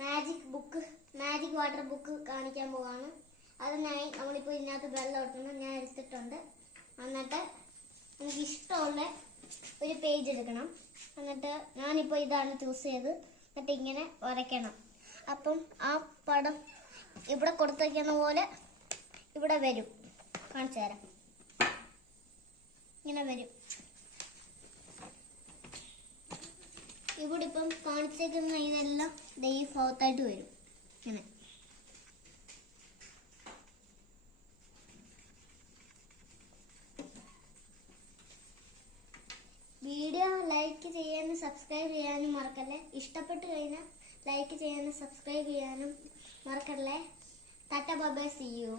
Magic water book കാണിക്കാൻ പോവാണ്. അതിനായി നമ്മളിപ്പോൾ ഇതിനകത്ത് വെള്ളം എടുക്കണം. ഞാൻ എടുത്തിട്ടുണ്ട്. എന്നിട്ട് എനിക്ക് ഇഷ്ടമുള്ള ഒരു പേജ് എടുക്കണം. എന്നിട്ട് ഞാനിപ്പോൾ ഇതാണ് ചൂസ് ചെയ്ത്. എന്നിട്ട് ഇങ്ങനെ വരയ്ക്കണം. അപ്പം ആ പടം ഇവിടെ കൊടുത്തിരിക്കുന്ന പോലെ ഇവിടെ വരും. കാണിച്ചു തരാം. ഇങ്ങനെ വരും. ഇവിടെ ഇപ്പം കാണിച്ചേക്കുന്ന ഇതെല്ലാം ഈ ഭാഗത്തായിട്ട് വരും. ഇങ്ങനെ വീഡിയോ ലൈക്ക് ചെയ്യാനും സബ്സ്ക്രൈബ് ചെയ്യാനും മറക്കല്ലേ. ഇഷ്ടപ്പെട്ട് കഴിഞ്ഞാൽ ലൈക്ക് ചെയ്യാനും സബ്സ്ക്രൈബ് ചെയ്യാനും മറക്കല്ലേ. Tata bye bye, see U.